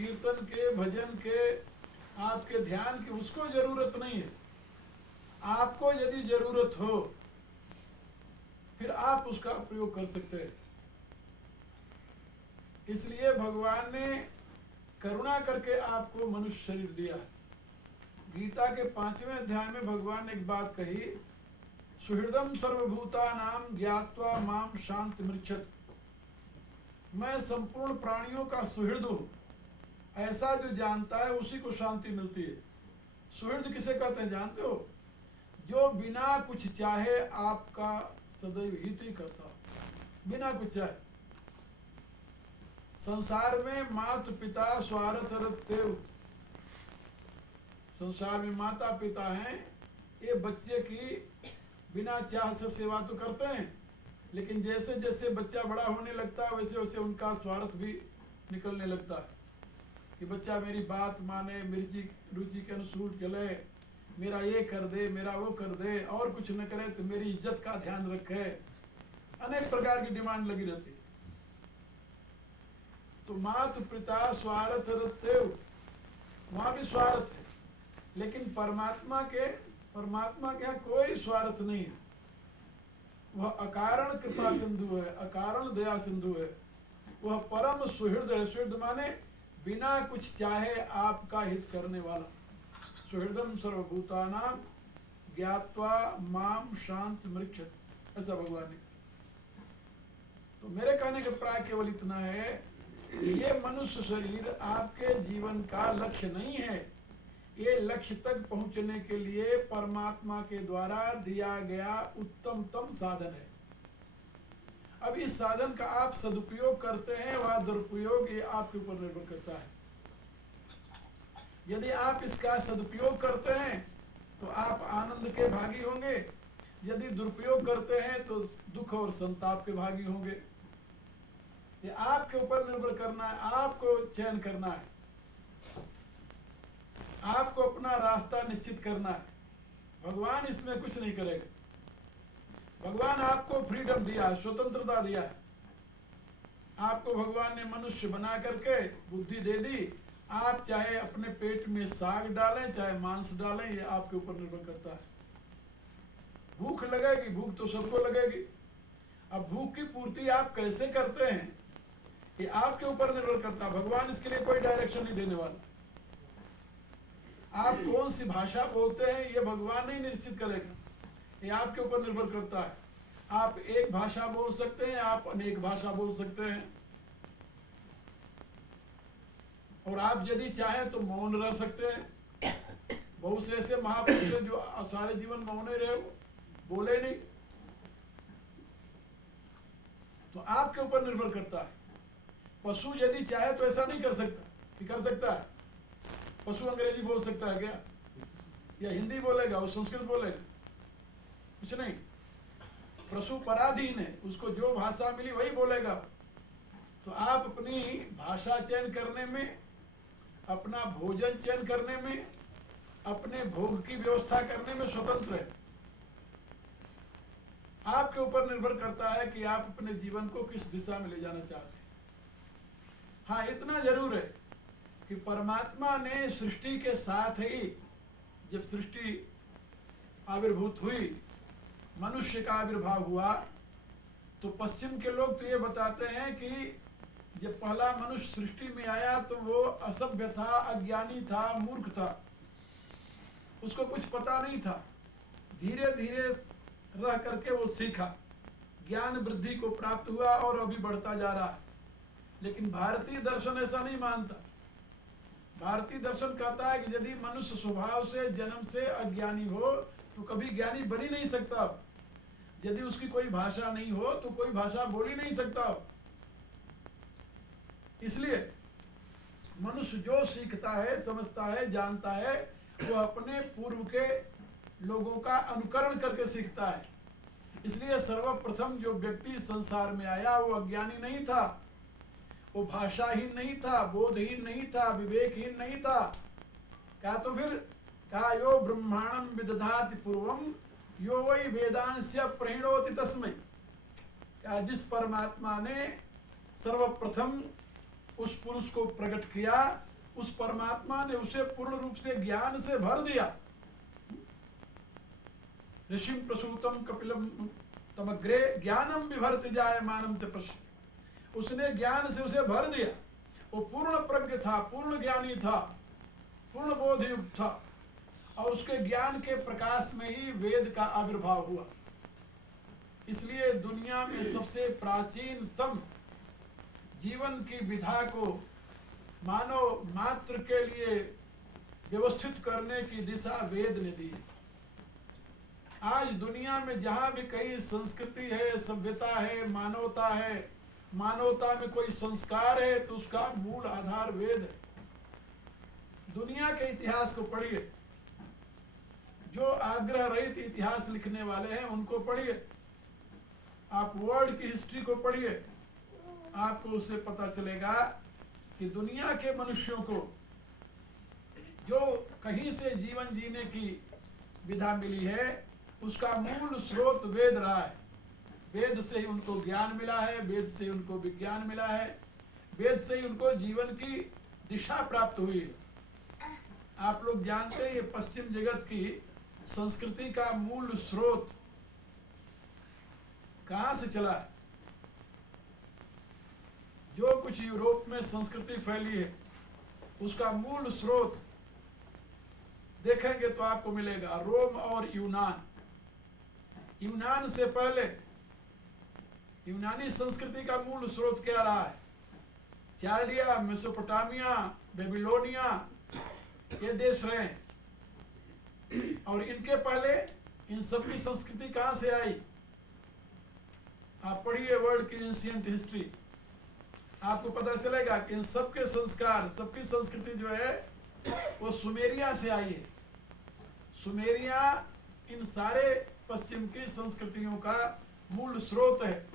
कीर्तन के, भजन के, आपके ध्यान की उसको जरूरत नहीं है। आपको यदि जरूरत हो फिर आप उसका प्रयोग कर सकते हैं। इसलिए भगवान ने करुणा करके आपको मनुष्य शरीर दिया। गीता के 5वें अध्याय में भगवान ने एक बात कही, सुहृदम सर्वभूतानां ज्ञात्वा माम शांति मृच्छत। मैं संपूर्ण प्राणियों का सुहृद हूँ, ऐसा जो जानता है उसी को शांति मिलती है। सुहृद किसे कहते हैं जानते हो? जो बिना कुछ चाहे आपका सदैव हित ही करता हो, बिना कुछ चाहे। संसार में माता पिता स्वार्थ रतेव, संसार में माता पिता हैं, ये बच्चे की बिना चाह से सेवा तो करते हैं, लेकिन जैसे जैसे बच्चा बड़ा होने लगता है वैसे वैसे उनका स्वार्थ भी निकलने लगता है कि बच्चा मेरी बात माने, मेरी रुचि के अनुसार चले, मेरा ये कर दे, मेरा वो कर दे, और कुछ न करे तो मेरी इज्जत का ध्यान रखे। अनेक प्रकार की डिमांड लगी रहती। तो माता पिता स्वार्थ रतेव, वहां भी स्वार्थ है, लेकिन परमात्मा के यहाँ कोई स्वार्थ नहीं है। वह अकारण कृपा सिंधु है, अकारण दया सिंधु है, वह परम सुहृद है। सुहृद माने बिना कुछ चाहे आपका हित करने वाला। सुहृदम सर्वभूतानां ज्ञात्वा माम शांत मृक्षत, ऐसा भगवान ने। तो मेरे कहने का प्राय केवल इतना है, ये मनुष्य शरीर आपके जीवन का लक्ष्य नहीं है। ये लक्ष्य तक पहुंचने के लिए परमात्मा के द्वारा दिया गया उत्तमतम साधन है। अब इस साधन का आप सदुपयोग करते हैं व दुरुपयोग, ये आपके ऊपर निर्भर करता है। यदि आप इसका सदुपयोग करते हैं तो आप आनंद के भागी होंगे, यदि दुरुपयोग करते हैं तो दुख और संताप के भागी होंगे। ये आपके ऊपर निर्भर करना है, आपको चयन करना है, आपको अपना रास्ता निश्चित करना है। भगवान इसमें कुछ नहीं करेगा। भगवान आपको फ्रीडम दिया है, स्वतंत्रता दिया है। आपको भगवान ने मनुष्य बना करके बुद्धि दे दी। आप चाहे अपने पेट में साग डालें, चाहे मांस डालें, ये आपके ऊपर निर्भर करता है। भूख लगेगी, भूख तो सबको लगेगी। अब भूख की पूर्ति आप कैसे करते हैं ये आपके ऊपर निर्भर करता है। भगवान इसके लिए कोई डायरेक्शन नहीं देने वाला। आप कौन सी भाषा बोलते हैं ये भगवान नहीं निश्चित करेगा, ये आपके ऊपर निर्भर करता है। आप एक भाषा बोल सकते हैं, आप अनेक भाषा बोल सकते हैं, और आप यदि चाहें तो मौन रह सकते हैं। बहुत से ऐसे महापुरुष हैं जो सारे जीवन मौन रहे, बोले नहीं। तो आपके ऊपर निर्भर करता है। पशु यदि चाहे तो ऐसा नहीं कर सकता, कि कर सकता है? पशु अंग्रेजी बोल सकता है क्या? या हिंदी बोलेगा, वो संस्कृत बोलेगा? कुछ नहीं। पशु पराधीन है, उसको जो भाषा मिली वही बोलेगा। तो आप अपनी भाषा चयन करने में, अपना भोजन चयन करने में, अपने भोग की व्यवस्था करने में स्वतंत्र है। आपके ऊपर निर्भर करता है कि आप अपने जीवन को किस दिशा में ले जाना चाहते हैं। हाँ, इतना जरूर है कि परमात्मा ने सृष्टि के साथ ही, जब सृष्टि आविर्भूत हुई, मनुष्य का आविर्भाव हुआ, तो पश्चिम के लोग तो ये बताते हैं कि जब पहला मनुष्य सृष्टि में आया तो वो असभ्य था, अज्ञानी था, मूर्ख था, उसको कुछ पता नहीं था। धीरे धीरे रह करके वो सीखा, ज्ञान वृद्धि को प्राप्त हुआ और अभी बढ़ता जा रहा है। लेकिन भारतीय दर्शन ऐसा नहीं मानता। भारतीय दर्शन कहता है कि यदि मनुष्य स्वभाव से, जन्म से अज्ञानी हो तो कभी ज्ञानी बन ही नहीं सकता। यदि उसकी कोई भाषा नहीं हो तो कोई भाषा बोल ही नहीं सकता। इसलिए मनुष्य जो सीखता है, समझता है, जानता है, वो अपने पूर्व के लोगों का अनुकरण करके सीखता है। इसलिए सर्वप्रथम जो व्यक्ति संसार में आया वो अज्ञानी नहीं था, वो भाषाहीन नहीं था, बोधहीन नहीं था, विवेकहीन नहीं था। क्या तो फिर कहा, यो ब्रह्मांडम विदधाति पूर्वम यो वै वेदांश प्रणोति तस्मै। क्या जिस परमात्मा ने सर्वप्रथम उस पुरुष को प्रकट किया उस परमात्मा ने उसे पूर्ण रूप से ज्ञान से भर दिया। ऋषिम प्रसूतम कपिलम तमग्रे ज्ञानम विभर्ति जाए मानम च पश्य, उसने ज्ञान से उसे भर दिया। वो पूर्ण प्रज्ञ था, पूर्ण ज्ञानी था, पूर्ण बोधयुक्त था, और उसके ज्ञान के प्रकाश में ही वेद का आविर्भाव हुआ। इसलिए दुनिया में सबसे प्राचीनतम जीवन की विधा को मानव मात्र के लिए व्यवस्थित करने की दिशा वेद ने दी है। आज दुनिया में जहां भी कहीं संस्कृति है, सभ्यता है, मानवता है, मानवता में कोई संस्कार है, तो उसका मूल आधार वेद है। दुनिया के इतिहास को पढ़िए, जो आग्रह रहित इतिहास लिखने वाले हैं उनको पढ़िए, आप वर्ल्ड की हिस्ट्री को पढ़िए, आपको उससे पता चलेगा कि दुनिया के मनुष्यों को जो कहीं से जीवन जीने की विधा मिली है, उसका मूल स्रोत वेद रहा है। वेद से ही उनको ज्ञान मिला है, वेद से ही उनको विज्ञान मिला है, वेद से ही उनको जीवन की दिशा प्राप्त हुई है। आप लोग जानते हैं, ये पश्चिम जगत की संस्कृति का मूल स्रोत कहां से चला है? जो कुछ यूरोप में संस्कृति फैली है, उसका मूल स्रोत देखेंगे तो आपको मिलेगा रोम और यूनान। यूनान से पहले यूनानी संस्कृति का मूल स्रोत क्या रहा है? चार्डिया, मेसोपोटामिया, बेबीलोनिया, ये देश रहे। और इनके पहले इन सब की संस्कृति कहां से आई? आप पढ़िए वर्ल्ड की एंशिएंट हिस्ट्री, आपको पता चलेगा कि इन सबके संस्कार, सबकी संस्कृति जो है वो सुमेरिया से आई है। सुमेरिया इन सारे पश्चिम की संस्कृतियों का मूल स्रोत है।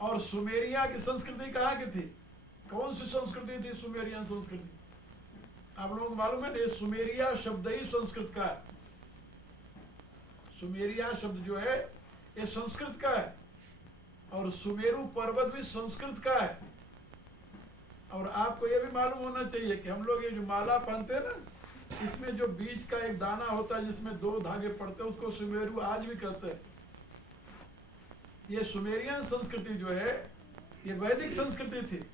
और सुमेरिया की संस्कृति कहाँ की थी? कौन सी संस्कृति थी सुमेरियन संस्कृति? आप लोगों को मालूम है? सुमेरिया शब्द ही संस्कृत का है। सुमेरिया शब्द जो है ये संस्कृत का है, और सुमेरु पर्वत भी संस्कृत का है। और आपको ये भी मालूम होना चाहिए कि हम लोग ये जो माला पहनते हैं ना, इसमें जो बीच का एक दाना होता है जिसमें 2 धागे पड़ते हैं, उसको सुमेरु आज भी कहते हैं। ये सुमेरियन संस्कृति जो है ये वैदिक संस्कृति थी,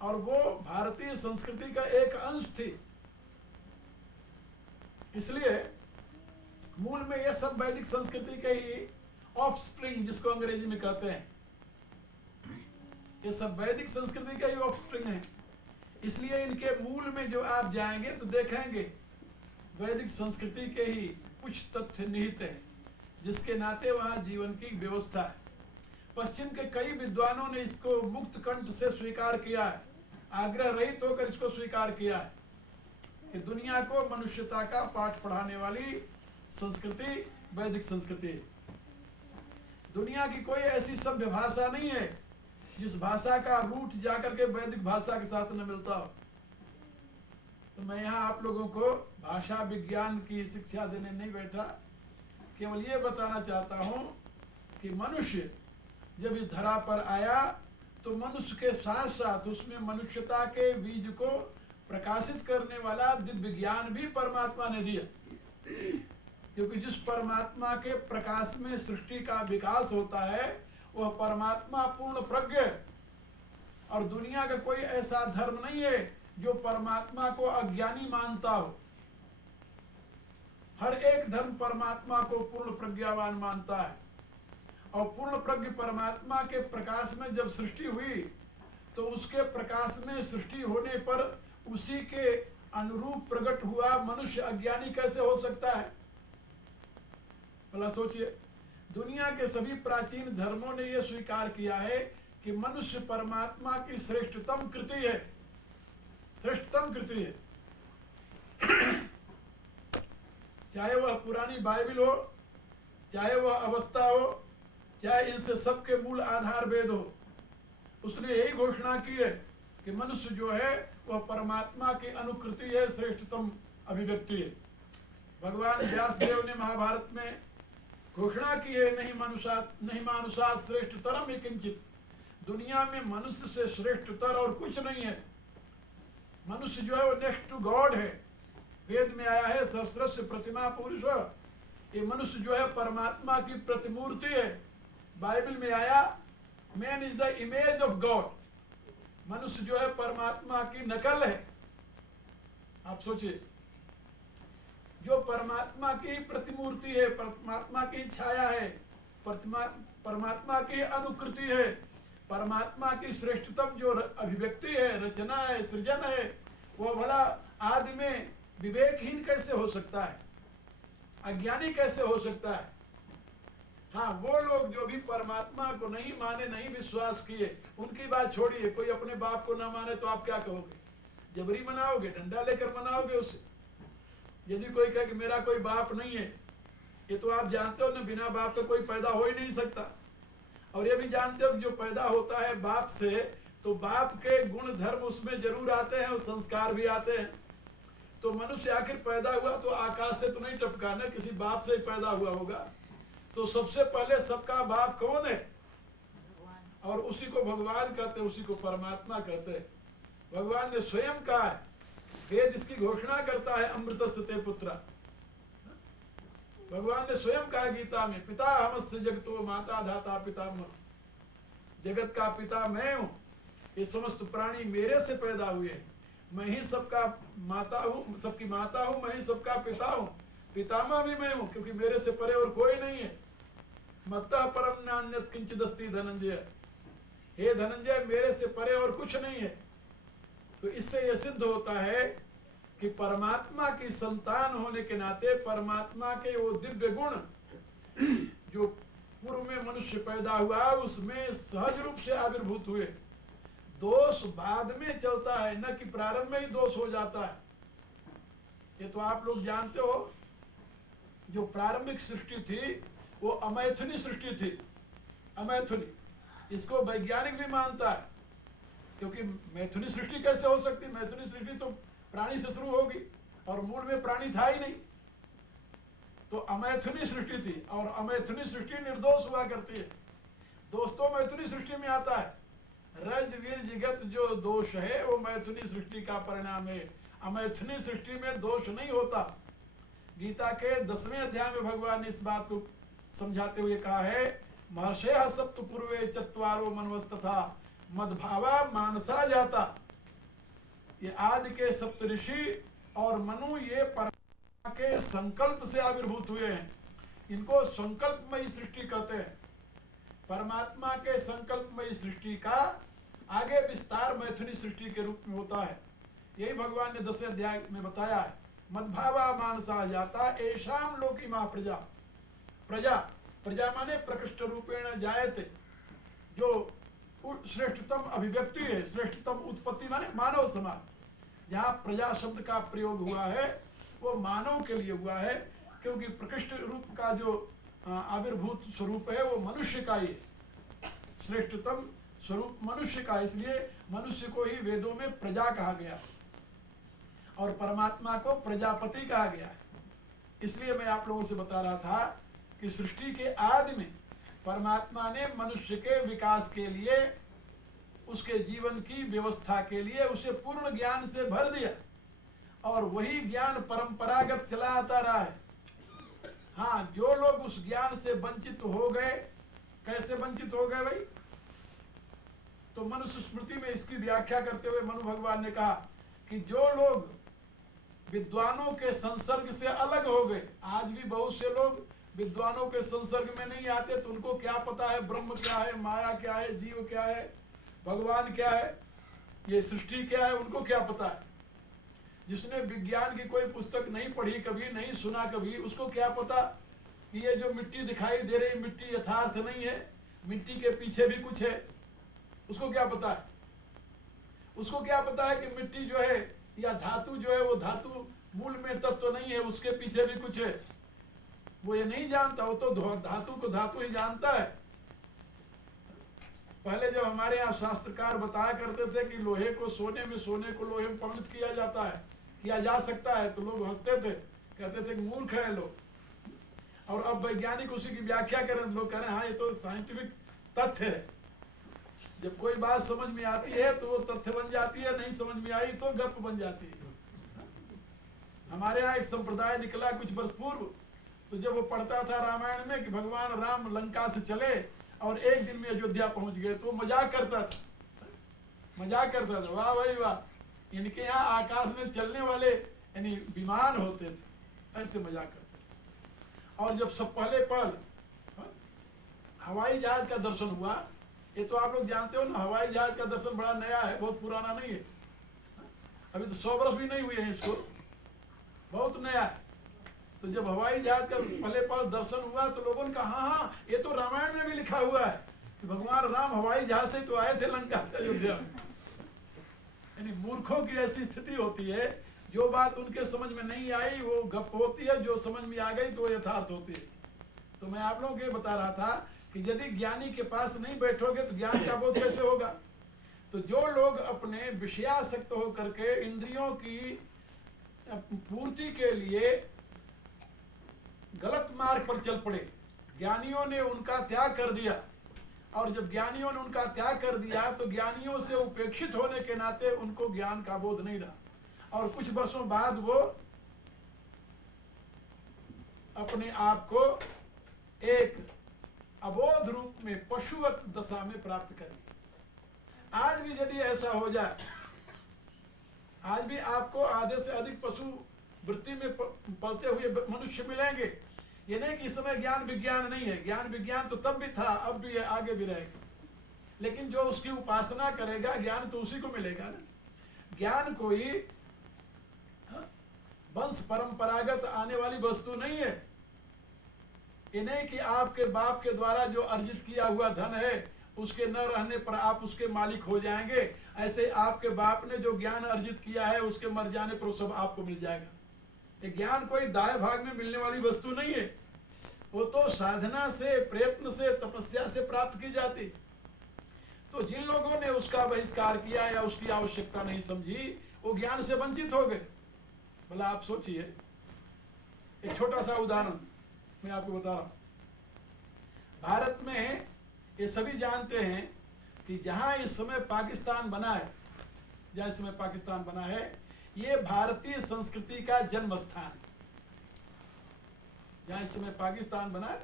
और वो भारतीय संस्कृति का एक अंश थी। इसलिए मूल में ये सब वैदिक संस्कृति के ही ऑफस्प्रिंग, जिसको अंग्रेजी में कहते हैं, ये सब वैदिक संस्कृति का ही ऑफस्प्रिंग है। इसलिए इनके मूल में जो आप जाएंगे तो देखेंगे वैदिक संस्कृति के ही कुछ तथ्य निहित है, जिसके नाते वहां जीवन की व्यवस्था है। पश्चिम के कई विद्वानों ने इसको मुक्त कंठ से स्वीकार किया है, आग्रह रहित होकर इसको स्वीकार किया है कि दुनिया को मनुष्यता का पाठ पढ़ाने वाली संस्कृति वैदिक संस्कृति है। दुनिया की कोई ऐसी सभ्य भाषा नहीं है जिस भाषा का रूट जाकर के वैदिक भाषा के साथ न मिलता हो। तो मैं यहाँ आप लोगों को भाषा विज्ञान की शिक्षा देने नहीं बैठा, केवल ये बताना चाहता हूँ कि मनुष्य जब इस धरा पर आया तो मनुष्य के साथ साथ उसमें मनुष्यता के बीज को प्रकाशित करने वाला दिव्य ज्ञान भी परमात्मा ने दिया। क्योंकि जिस परमात्मा के प्रकाश में सृष्टि का विकास होता है वह परमात्मा पूर्ण प्रज्ञ, और दुनिया का कोई ऐसा धर्म नहीं है जो परमात्मा को अज्ञानी मानता हो। हर एक धर्म परमात्मा को पूर्ण प्रज्ञावान मानता है, और पूर्ण प्रज्ञ परमात्मा के प्रकाश में जब सृष्टि हुई तो उसके प्रकाश में सृष्टि होने पर उसी के अनुरूप प्रकट हुआ मनुष्य अज्ञानी कैसे हो सकता है? भला सोचिए, दुनिया के सभी प्राचीन धर्मों ने यह स्वीकार किया है कि मनुष्य परमात्मा की श्रेष्ठतम कृति है, श्रेष्ठतम कृति है। चाहे वह पुरानी बाइबल हो, चाहे वह अवस्था हो, चाहे इनसे सबके मूल आधार वेद हो, उसने यही घोषणा की है कि मनुष्य जो है वह परमात्मा की अनुकृति है, श्रेष्ठतम अभिव्यक्ति है। भगवान व्यासदेव ने महाभारत में घोषणा की है, नहीं मानुषात् श्रेष्ठतरम किंचित, दुनिया में मनुष्य से श्रेष्ठतर और कुछ नहीं है। मनुष्य जो है वो नेक्स्ट टू गॉड है। वेद में आया है सहस्रस्य प्रतिमा पुरुष, ये मनुष्य जो है परमात्मा की प्रतिमूर्ति है। बाइबल में आया man is the image of God, मनुष्य जो है परमात्मा की नकल है। आप सोचिए, जो परमात्मा की प्रतिमूर्ति है, परमात्मा की छाया है, परमात्मा की अनुकृति है, परमात्मा की श्रेष्ठतम जो अभिव्यक्ति है, रचना है, सृजन है, वो भला आदि में विवेकहीन कैसे हो सकता है, अज्ञानी कैसे हो सकता है। हाँ, वो लोग जो भी परमात्मा को नहीं माने, नहीं विश्वास किए, उनकी बात छोड़िए। कोई अपने बाप को ना माने तो आप क्या कहोगे? जबरी मनाओगे, डंडा लेकर मनाओगे उसे? यदि कोई कहे कि मेरा कोई बाप नहीं है, ये तो आप जानते हो ना, बिना बाप का कोई पैदा हो ही नहीं सकता। और ये भी जानते हो कि जो पैदा होता है बाप से, तो बाप के गुण धर्म उसमें जरूर आते हैं और संस्कार भी आते हैं। तो मनुष्य आखिर पैदा हुआ तो आकाश से तो नहीं टपका ना, किसी बाप से ही पैदा हुआ होगा। तो सबसे पहले सबका बाप कौन है? और उसी को भगवान कहते हैं, उसी को परमात्मा कहते हैं। भगवान ने स्वयं कहा है, वेद इसकी घोषणा करता है, अमृतस्य ते पुत्र। भगवान ने स्वयं कहा गीता में, पिता हमस्य जगतो माता धाता पितामह, जगत का पिता मैं हूं, ये समस्त प्राणी मेरे से पैदा हुए हैं, मैं ही सबका माता हूं, सबकी माता हूं, मैं ही सबका पिता हूं, पितामह भी मैं हूं, क्योंकि मेरे से परे और कोई नहीं है। मत्तः परम नान्यत् किंचिदस्ति धनंजय, हे धनंजय मेरे से परे और कुछ नहीं है। तो इससे यह सिद्ध होता है कि परमात्मा की संतान होने के नाते परमात्मा के वो दिव्य गुण जो पूर्व में मनुष्य पैदा हुआ उसमें सहज रूप से आविर्भूत हुए। दोष बाद में चलता है, न कि प्रारंभ में ही दोष हो जाता है। ये तो आप लोग जानते हो, जो प्रारंभिक सृष्टि थी वो अमैथुनी सृष्टि थी। अमैथुनी, इसको वैज्ञानिक भी मानता है, क्योंकि मैथुनी सृष्टि कैसे हो सकती? मैथुनी सृष्टि तो प्राणी से शुरू होगी और मूल में प्राणी था ही नहीं। तो अमैथुनी सृष्टि थी और अमैथुनी सृष्टि निर्दोष हुआ करती है। दोस्तों, मैथुनी सृष्टि में आता है रज वीर्यगत जो दोष है वो मैथुनी सृष्टि का परिणाम है। अमैथुनी सृष्टि में दोष नहीं होता। गीता के 10वें अध्याय में भगवान ने इस बात को समझाते हुए कहा है, महर्षयः सप्त पूर्वे चत्वारो मनवस्तथा मद्भावा मानसा जाता। ये आदि के सप्त ऋषि और मनु ये परमात्मा के संकल्प से आविर्भूत हुए हैं। इनको संकल्पमयी सृष्टि कहते हैं। परमात्मा के संकल्पमयी सृष्टि का आगे विस्तार मैथुनी सृष्टि के रूप में होता है। यही भगवान ने 10वें अध्याय में बताया है, मद्भावा मानसा जाता एषाम लोकी मा प्रजा। प्रजा, प्रजा माने प्रकृष्ट रूपेण जायते, जो श्रेष्ठतम अभिव्यक्ति है, श्रेष्ठतम उत्पत्ति माने मानव समाज। जहाँ प्रजा शब्द का प्रयोग हुआ है वो मानव के लिए हुआ है, क्योंकि प्रकृष्ट रूप का जो आविर्भूत स्वरूप है वो मनुष्य का ही है। श्रेष्ठतम स्वरूप मनुष्य का, इसलिए मनुष्य को ही वेदों में प्रजा कहा गया और परमात्मा को प्रजापति कहा गया है। इसलिए मैं आप लोगों से बता रहा था कि सृष्टि के आदि में परमात्मा ने मनुष्य के विकास के लिए, उसके जीवन की व्यवस्था के लिए उसे पूर्ण ज्ञान से भर दिया और वही ज्ञान परंपरागत चला आता रहा है। हाँ, जो लोग उस ज्ञान से वंचित हो गए, कैसे वंचित हो गए भाई? तो मनुष्य स्मृति में इसकी व्याख्या करते हुए मनु भगवान ने कहा कि जो लोग विद्वानों के संसर्ग से अलग हो गए, आज भी बहुत से लोग विद्वानों के संसर्ग में नहीं आते, तो उनको क्या पता है ब्रह्म क्या है, माया क्या है, जीव क्या है, भगवान क्या है, ये सृष्टि क्या है, उनको क्या पता है? जिसने विज्ञान की कोई पुस्तक नहीं पढ़ी कभी, नहीं सुना कभी, उसको क्या पता कि ये जो मिट्टी दिखाई दे रही मिट्टी यथार्थ नहीं है, मिट्टी के पीछे भी कुछ है? उसको क्या पता है? उसको क्या पता है कि मिट्टी जो है या धातु जो है वो धातु मूल में तत्व नहीं है, उसके पीछे भी कुछ है? वो ये नहीं जानता, वो तो धातु को धातु ही जानता है। पहले जब हमारे यहाँ शास्त्रकार बताया करते थे कि लोहे को सोने में, सोने को लोहे में परिणत किया जाता है, किया जा सकता है, तो लोग हंसते थे, कहते थे कि मूर्ख हैं लोग। और अब वैज्ञानिक उसी की व्याख्या करें, लोग कह रहे हैं हाँ ये तो साइंटिफिक तथ्य है। जब कोई बात समझ में आती है तो वो तथ्य बन जाती है, नहीं समझ में आई तो गप बन जाती है। हमारे यहाँ एक संप्रदाय निकला कुछ वर्ष पूर्व, तो जब वो पढ़ता था रामायण में कि भगवान राम लंका से चले और एक दिन में अयोध्या पहुंच गए, तो वो मजाक करता था, मजाक करता था, वाह भाई वाह, इनके यहाँ आकाश में चलने वाले यानी विमान होते थे, ऐसे मजाक करते थे। और जब सब पहले पल हवाई जहाज का दर्शन हुआ, ये तो आप लोग जानते हो ना, हवाई जहाज का दर्शन बड़ा नया है, बहुत पुराना नहीं है, अभी तो 100 वर्ष भी नहीं हुए हैं इसको, बहुत नया है। तो जब हवाई जहाज का पहले पल दर्शन हुआ तो लोगों ने कहा हाँ हाँ, ये तो रामायण में भी लिखा हुआ है कि भगवान राम हवाई जहाज से तो आए थे लंका से अयोध्या में। यानी मूर्खों की ऐसी स्थिति होती है, जो बात उनके समझ में नहीं आई वो गप होती है, जो समझ में आ गई तो यथार्थ होती है। तो मैं आप लोगों को बता रहा था कि यदि ज्ञानी के पास नहीं बैठोगे तो ज्ञान का बोध कैसे होगा। तो जो लोग अपने विषयासक्त होकर के इंद्रियों की पूर्ति के लिए गलत मार्ग पर चल पड़े, ज्ञानियों ने उनका त्याग कर दिया, और जब ज्ञानियों ने उनका त्याग कर दिया तो ज्ञानियों से उपेक्षित होने के नाते उनको ज्ञान का बोध नहीं रहा, और कुछ वर्षों बाद वो अपने आप को एक अबोध रूप में पशुवत दशा में प्राप्त कर लिया। आज भी यदि ऐसा हो जाए, आज भी आपको आधे से अधिक पशु वृत्ति में पलते हुए मनुष्य मिलेंगे। ये नहीं कि इस समय ज्ञान विज्ञान नहीं है, ज्ञान विज्ञान तो तब भी था, अब भी है, आगे भी रहेगा, लेकिन जो उसकी उपासना करेगा ज्ञान तो उसी को मिलेगा ना। ज्ञान कोई वंश परंपरागत आने वाली वस्तु नहीं है। ये नहीं कि आपके बाप के द्वारा जो अर्जित किया हुआ धन है उसके न रहने पर आप उसके मालिक हो जाएंगे, ऐसे आपके बाप ने जो ज्ञान अर्जित किया है उसके मर जाने पर सब आपको मिल जाएगा। ये ज्ञान कोई दाएं भाग में मिलने वाली वस्तु नहीं है, वो तो साधना से, प्रयत्न से, तपस्या से प्राप्त की जाती। तो जिन लोगों ने उसका बहिष्कार किया या उसकी आवश्यकता नहीं समझी, वो ज्ञान से वंचित हो गए। भला आप सोचिए, एक छोटा सा उदाहरण मैं आपको बता रहा हूं। भारत में ये सभी जानते हैं कि जहां इस समय पाकिस्तान बना है, जहां इस समय पाकिस्तान बना है, ये भारतीय संस्कृति का जन्म स्थान है। जहां इस समय पाकिस्तान बना है,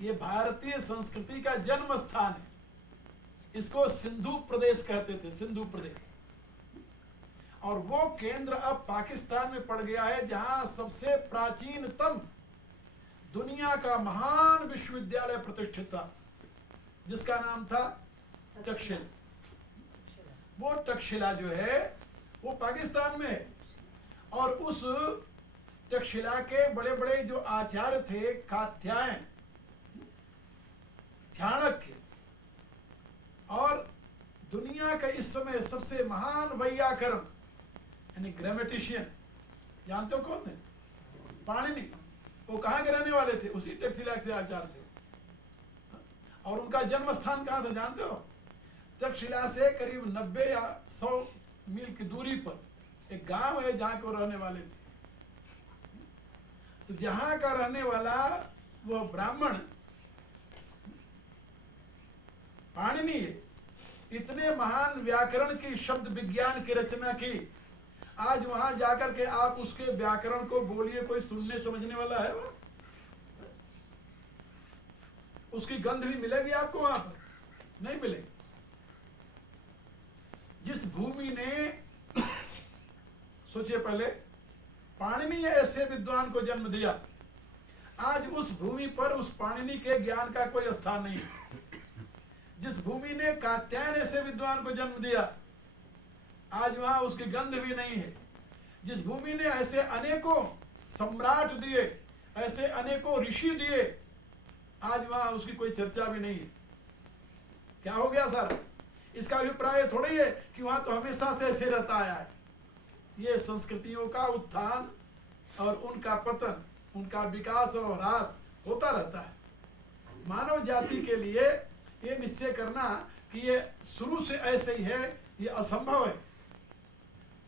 ये भारतीय संस्कृति का जन्म स्थान है। इसको सिंधु प्रदेश कहते थे, सिंधु प्रदेश। और वो केंद्र अब पाकिस्तान में पड़ गया है, जहां सबसे प्राचीनतम दुनिया का महान विश्वविद्यालय प्रतिष्ठित था, जिसका नाम था तक्षशिला। वो तक्षशिला जो है वो पाकिस्तान में है। और उस तक्षशिला के बड़े बड़े जो आचार्य थे, कात्यायन, चाणक्य, और दुनिया का इस समय सबसे महान वैयाकरण यानी ग्रामेटिशियन, जानते हो कौन है? पाणिनि। वो कहाँ के रहने वाले थे? उसी तक्षशिला से आचार्य थे। और उनका जन्म स्थान कहाँ था जानते हो? तक्षशिला से करीब 90 या 100 मील की दूरी पर एक गांव है जहाँ के वो रहने वाले थे। तो जहाँ का रहने वाला वो ब्राह्मण पाणिनि है, इतने महान व्याकरण की, शब्द विज्ञान की रचना की। आज वहां जाकर के आप उसके व्याकरण को बोलिए, कोई सुनने समझने वाला है? वह उसकी गंध भी मिलेगी आपको वहां पर? नहीं मिलेगी। जिस भूमि ने, सोचिए पहले, पाणिनि ऐसे विद्वान को जन्म दिया, आज उस भूमि पर उस पाणिनि के ज्ञान का कोई स्थान नहीं है। जिस भूमि ने कात्यायन ऐसे विद्वान को जन्म दिया, आज वहां उसकी गंध भी नहीं है। जिस भूमि ने ऐसे अनेकों सम्राट दिए, ऐसे अनेकों ऋषि दिए, आज वहां उसकी कोई चर्चा भी नहीं है। क्या हो गया सर? इसका अभिप्राय थोड़ा ही है कि वहां तो हमेशा से ऐसे रहता आया है। ये संस्कृतियों का उत्थान और उनका पतन, उनका विकास और ह्रास होता रहता है। मानव जाति के लिए ये निश्चय करना कि ये शुरू से ऐसे ही है, ये असंभव है।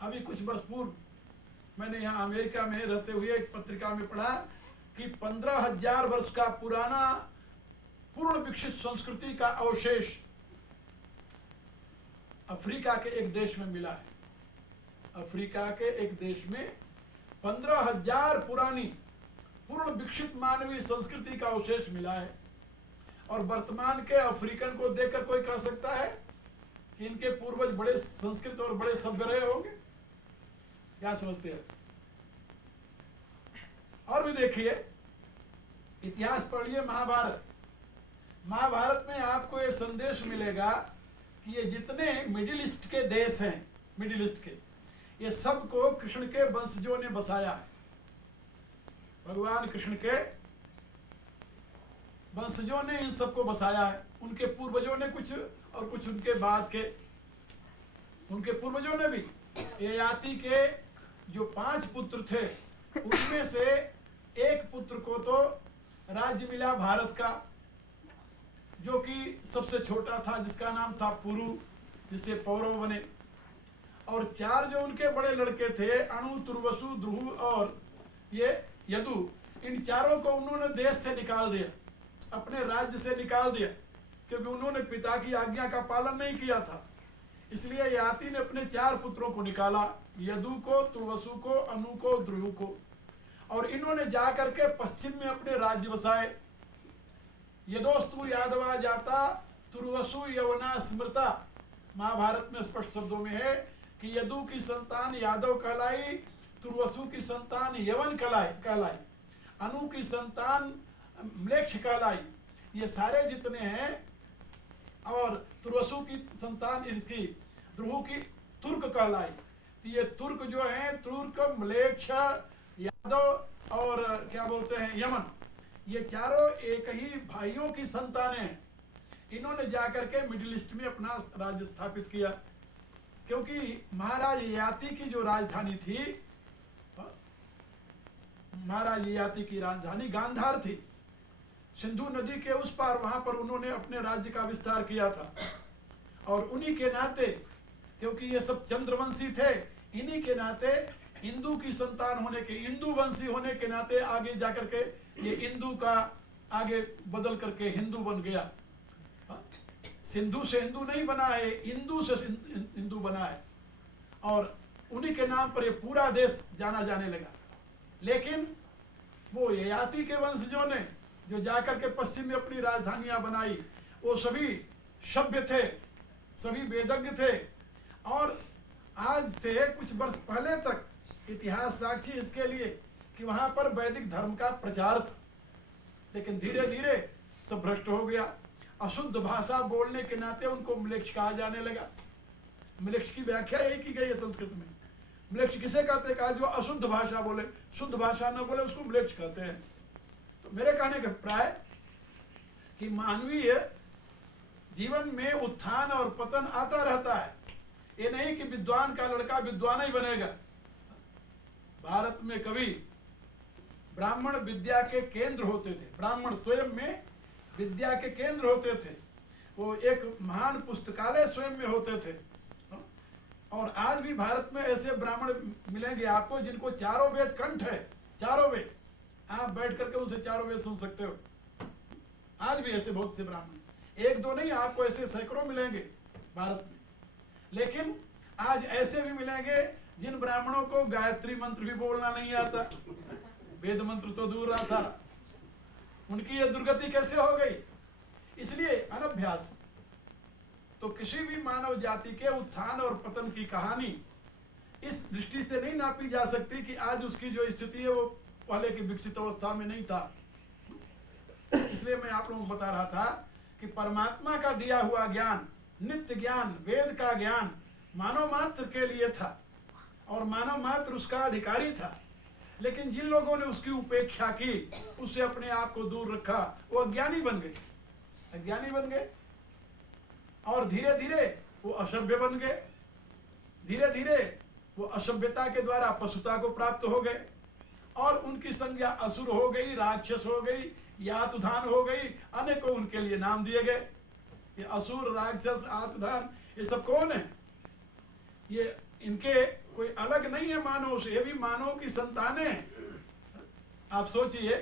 अभी कुछ वर्ष पूर्व मैंने यहाँ अमेरिका में रहते हुए एक पत्रिका में पढ़ा कि 15,000 वर्ष का पुराना पूर्ण विकसित संस्कृति का अवशेष अफ्रीका के एक देश में मिला है। अफ्रीका के एक देश में 15,000 पुरानी पूर्ण विकसित मानवीय संस्कृति का अवशेष मिला है। और वर्तमान के अफ्रीकन को देखकर कोई कह सकता है कि इनके पूर्वज बड़े संस्कृत और बड़े सभ्य रहे होंगे? क्या समझते हैं? और भी देखिए, इतिहास पढ़िए, महाभारत। महाभारत में आपको ये संदेश मिलेगा कि ये जितने मिडिल ईस्ट के देश हैं, मिडिल ईस्ट के, ये सबको कृष्ण के वंशजों ने बसाया है। भगवान कृष्ण के वंशजों ने इन सबको बसाया है। उनके पूर्वजों ने कुछ और कुछ उनके बाद के, उनके पूर्वजों ने भी। ययाति के जो 5 पुत्र थे, उनमें से एक पुत्र को तो राज्य मिला भारत का, जो कि सबसे छोटा था, जिसका नाम था पुरु, जिससे पौरव बने। और 4 जो उनके बड़े लड़के थे, अणु, तुर्वसु, द्रुहु और ये यदु, इन चारों को उन्होंने देश से निकाल दिया, अपने राज्य से निकाल दिया, क्योंकि उन्होंने पिता की आज्ञा का पालन नहीं किया था। इसलिए ययाति ने अपने 4 पुत्रों को निकाला, यदु को, तुर्वसु को, अनु को, द्रुहु को। और इन्होंने जाकर के पश्चिम में अपने राज्य बसाए। यदोस्तु यादवा जाता तुर्वसु यवना स्मृता। महाभारत में स्पष्ट शब्दों में है कि यदु की संतान यादव कहलाई, तुर्वसु की संतान यवन कहलाई, अनु की संतान म्लेच्छ कहलाई। ये सारे जितने हैं, और तुर्वसु की संतान इसकी द्रुहु की तुर्क कहलाई। तो ये तुर्क जो है, तुर्क, म्लेच्छ, यादव और क्या बोलते हैं, यमन, ये चारों एक ही भाइयों की संतानें हैं। इन्होंने जाकर के मिडिल ईस्ट में अपना राज्य स्थापित किया, क्योंकि महाराज ययाति की जो राजधानी थी, महाराज ययाति की राजधानी गांधार थी, सिंधु नदी के उस पार। वहां पर उन्होंने अपने राज्य का विस्तार किया था। और उन्हीं के नाते, क्योंकि ये सब चंद्रवंशी थे, इन्हीं के नाते इंदु की संतान होने के, इंदु वंशी होने के नाते आगे जाकर के ये इंदु का आगे बदल करके हिंदू बन गया। सिंधु से हिंदू नहीं बना है, इंदु से हिंदू बना है। और उन्हीं के नाम पर ये पूरा देश जाना जाने लगा। लेकिन वो ययाति के वंशजों ने जो जाकर के पश्चिम में अपनी राजधानियां बनाई, वो सभी सभ्य थे, सभी वेदज्ञ थे। और आज से कुछ वर्ष पहले तक इतिहास साक्षी इसके लिए कि वहां पर वैदिक धर्म का प्रचार था। लेकिन धीरे धीरे सब भ्रष्ट हो गया। अशुद्ध भाषा बोलने के नाते उनको म्लेच्छ कहा जाने लगा। म्लेच्छ की व्याख्या यही की गई है संस्कृत में। म्लेच्छ किसे कहते हैं? कहा जो अशुद्ध भाषा बोले, शुद्ध भाषा न बोले, उसको म्लेच्छ कहते हैं। तो मेरे कहने का अभिप्राय कि मानवीय जीवन में उत्थान और पतन आता रहता है। ये नहीं कि विद्वान का लड़का विद्वान ही बनेगा। भारत में कभी ब्राह्मण विद्या के केंद्र होते थे, ब्राह्मण स्वयं में विद्या के केंद्र होते थे। वो एक महान पुस्तकालय स्वयं में होते थे। और आज भी भारत में ऐसे ब्राह्मण मिलेंगे आपको जिनको चारों वेद कंठ है, चारों वेद। आप बैठ करके उनसे चारों वेद सुन सकते हो। आज भी ऐसे बहुत से ब्राह्मण, एक दो नहीं, आपको ऐसे सैकड़ों मिलेंगे भारत में। लेकिन आज ऐसे भी मिलेंगे जिन ब्राह्मणों को गायत्री मंत्र भी बोलना नहीं आता, वेद मंत्र तो दूर रहा था। उनकी ये दुर्गति कैसे हो गई? इसलिए अनभ्यास। तो किसी भी मानव जाति के उत्थान और पतन की कहानी इस दृष्टि से नहीं नापी जा सकती कि आज उसकी जो स्थिति है वो पहले की विकसित अवस्था में नहीं था। इसलिए मैं आप लोगों को बता रहा था कि परमात्मा का दिया हुआ ज्ञान, नित्य ज्ञान, वेद का ज्ञान मानव मात्र के लिए था और मानव मात्र उसका अधिकारी था। लेकिन जिन लोगों ने उसकी उपेक्षा की, उससे अपने आप को दूर रखा, वो अज्ञानी बन गए, अज्ञानी बन गए। और धीरे धीरे वो असभ्य बन गए। धीरे धीरे वो असभ्यता के द्वारा पशुता को प्राप्त हो गए और उनकी संज्ञा असुर हो गई, राक्षस हो गई, यातुधान हो गई। अनेकों उनके लिए नाम दिए गए। ये असुर, राक्षस, आतुधान, ये सब कौन है? ये इनके कोई अलग नहीं है मानव से, ये भी मानव की संतानें हैं। आप सोचिए,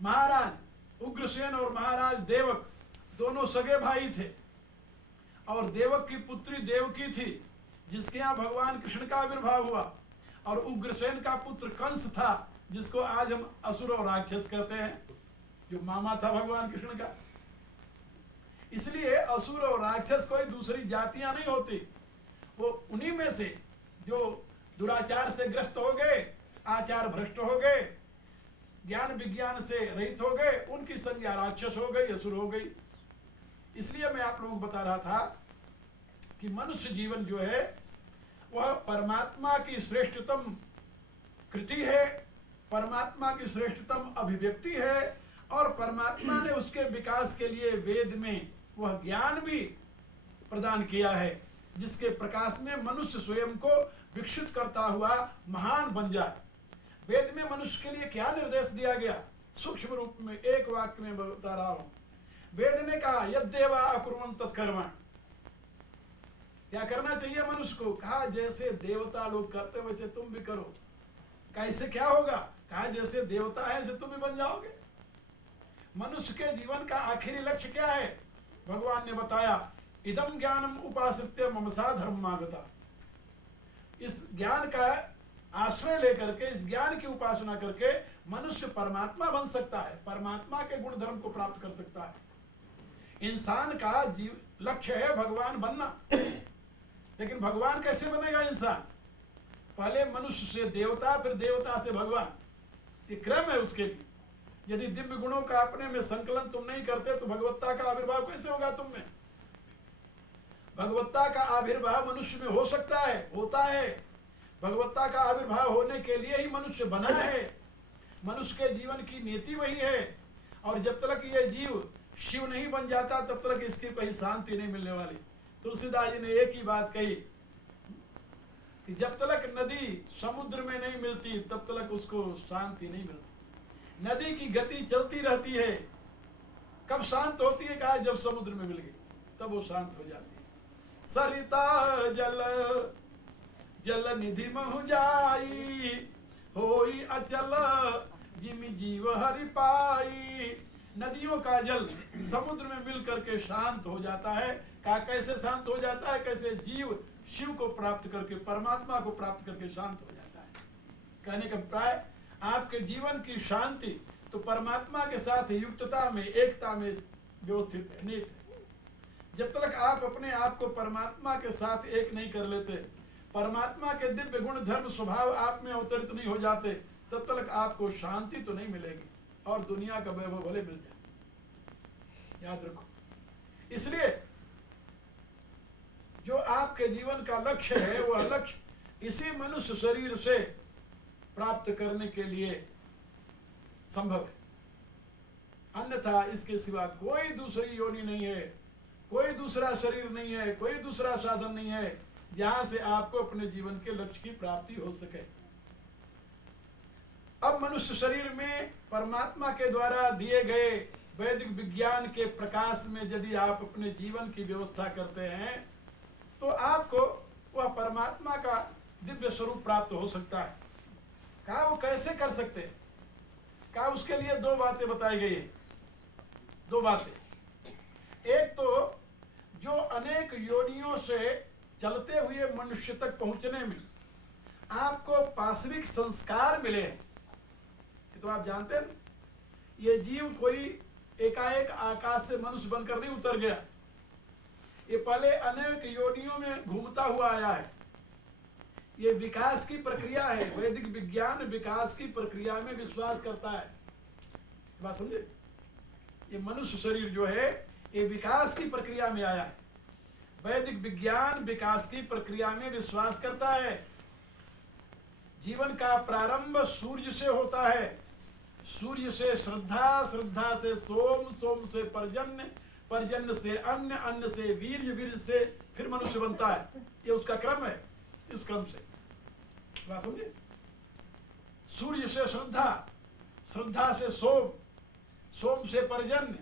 महाराज उग्रसेन और महाराज देवक दोनों सगे भाई थे और देवक की पुत्री देवकी थी, जिसके यहाँ भगवान कृष्ण का आविर्भाव हुआ, और उग्रसेन का पुत्र कंस था, जिसको आज हम असुर और राक्षस कहते हैं, जो मामा था भगवान कृष्ण का। इसलिए असुर और राक्षस कोई दूसरी जातियां नहीं होती, वो उन्हीं में से जो दुराचार से ग्रस्त हो गए, आचार भ्रष्ट हो गए, ज्ञान विज्ञान से रहित हो गए, उनकी संज्ञा राक्षस हो गई, असुर हो गई। इसलिए मैं आप लोगों को बता रहा था कि मनुष्य जीवन जो है वह परमात्मा की श्रेष्ठतम कृति है, परमात्मा की श्रेष्ठतम अभिव्यक्ति है, और परमात्मा ने उसके विकास के लिए वेद में वह ज्ञान भी प्रदान किया है, जिसके प्रकाश में मनुष्य स्वयं को विकसित करता हुआ महान बन जाए। वेद में मनुष्य के लिए क्या निर्देश दिया गया, सूक्ष्म रूप में एक वाक्य में बता रहा हूं। वेद ने कहा यद्देवा अकुर्वन् तत्कर्मण, क्या करना चाहिए मनुष्य को, कहा जैसे देवता लोग करते वैसे तुम भी करो। कैसे क्या होगा, कहा जैसे देवता है ऐसे तुम भी बन जाओगे। मनुष्य के जीवन का आखिरी लक्ष्य क्या है, भगवान ने बताया इदम ज्ञानम उपासित्य ममसा धर्मागता। इस ज्ञान का आश्रय लेकर के, इस ज्ञान की उपासना करके मनुष्य परमात्मा बन सकता है, परमात्मा के गुण धर्म को प्राप्त कर सकता है। इंसान का लक्ष्य है भगवान बनना, लेकिन भगवान कैसे बनेगा इंसान, पहले मनुष्य से देवता, फिर देवता से भगवान, ये क्रम है उसके लिए। यदि दिव्य गुणों का अपने में संकलन तुम नहीं करते तो भगवत्ता का आविर्भाव कैसे होगा तुम में। भगवत्ता का आविर्भाव मनुष्य में हो सकता है, होता है। भगवत्ता का आविर्भाव होने के लिए ही मनुष्य बना है। मनुष्य के जीवन की नीति वही है, और जब तक ये जीव शिव नहीं बन जाता तब तक इसकी कहीं शांति नहीं मिलने वाली। तुलसीदास जी ने एक ही बात कही कि जब तक नदी समुद्र में नहीं मिलती तब तक उसको शांति नहीं मिलती। नदी की गति चलती रहती है, कब शांत होती है, कहा जब समुद्र में मिल गई तब वो शांत हो जाती है। सरिता जल जल निधि महु जाई, होई अचल जिमि जीव हरि पाई। नदियों का जल समुद्र में मिल करके शांत हो जाता है। कहा कैसे शांत हो जाता है, कैसे जीव शिव को प्राप्त करके, परमात्मा को प्राप्त करके शांत हो जाता है। कहने का अभिप्राय, आपके जीवन की शांति तो परमात्मा के साथ युक्तता में, एकता में व्यवस्थित है, निहित है। जब तक आप अपने आप को परमात्मा के साथ एक नहीं कर लेते, परमात्मा के दिव्य गुण धर्म स्वभाव आप में अवतरित नहीं हो जाते, तब तक आपको शांति तो नहीं मिलेगी, और दुनिया का वैभव भले मिल जाए, याद रखो। इसलिए जो आपके जीवन का लक्ष्य है, वह लक्ष्य इसी मनुष्य शरीर से प्राप्त करने के लिए संभव है। अन्यथा इसके सिवा कोई दूसरी योनि नहीं है, कोई दूसरा शरीर नहीं है, कोई दूसरा साधन नहीं है जहां से आपको अपने जीवन के लक्ष्य की प्राप्ति हो सके। अब मनुष्य शरीर में परमात्मा के द्वारा दिए गए वैदिक विज्ञान के प्रकाश में यदि आप अपने जीवन की व्यवस्था करते हैं तो आपको वह परमात्मा का दिव्य स्वरूप प्राप्त हो सकता है। कहा वो कैसे कर सकते हैं, कहा उसके लिए दो बातें बताई गई है। दो बातें, एक तो जो अनेक योनियों से चलते हुए मनुष्य तक पहुंचने में आपको पाश्विक संस्कार मिले हैं। तो आप जानते हैं ये जीव कोई एकाएक आकाश से मनुष्य बनकर नहीं उतर गया, ये पहले अनेक योनियों में घूमता हुआ आया है। ये विकास की प्रक्रिया है, वैदिक विज्ञान विकास की प्रक्रिया में विश्वास करता है। बात समझे, ये मनुष्य शरीर जो है ये विकास की प्रक्रिया में आया है। वैदिक विज्ञान विकास की प्रक्रिया में विश्वास करता है। जीवन का प्रारंभ सूर्य से होता है, सूर्य से श्रद्धा, श्रद्धा से सोम, सोम से पर्जन्य, पर्जन्य से अन्न, अन्न से वीर्य, वीर्य से फिर मनुष्य बनता है। ये उसका क्रम है। इस क्रम से बात समझे, सूर्य से श्रद्धा, श्रद्धा से सोम, सोम से पर्जन्य,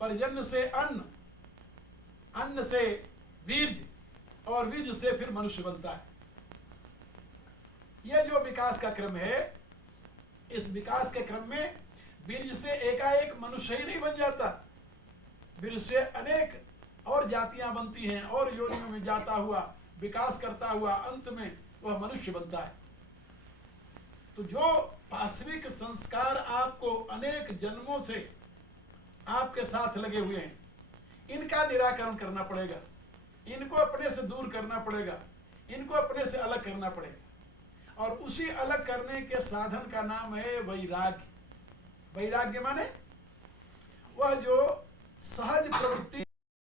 पर्जन्य से अन्न, अन्न से वीर्य, और वीर्य से फिर मनुष्य बनता है। यह जो विकास का क्रम है, इस विकास के क्रम में वीर्य से एकाएक मनुष्य ही नहीं बन जाता, वीर्य से अनेक और जातियां बनती हैं और योनियों में जाता हुआ विकास करता हुआ अंत में वह मनुष्य बनता है। तो जो पाशविक संस्कार आपको अनेक जन्मों से आपके साथ लगे हुए हैं, इनका निराकरण करना पड़ेगा, इनको अपने से दूर करना पड़ेगा, इनको अपने से अलग करना पड़ेगा। और उसी अलग करने के साधन का नाम है वैराग्य। वैराग्य माने वह जो सहज प्रवृत्ति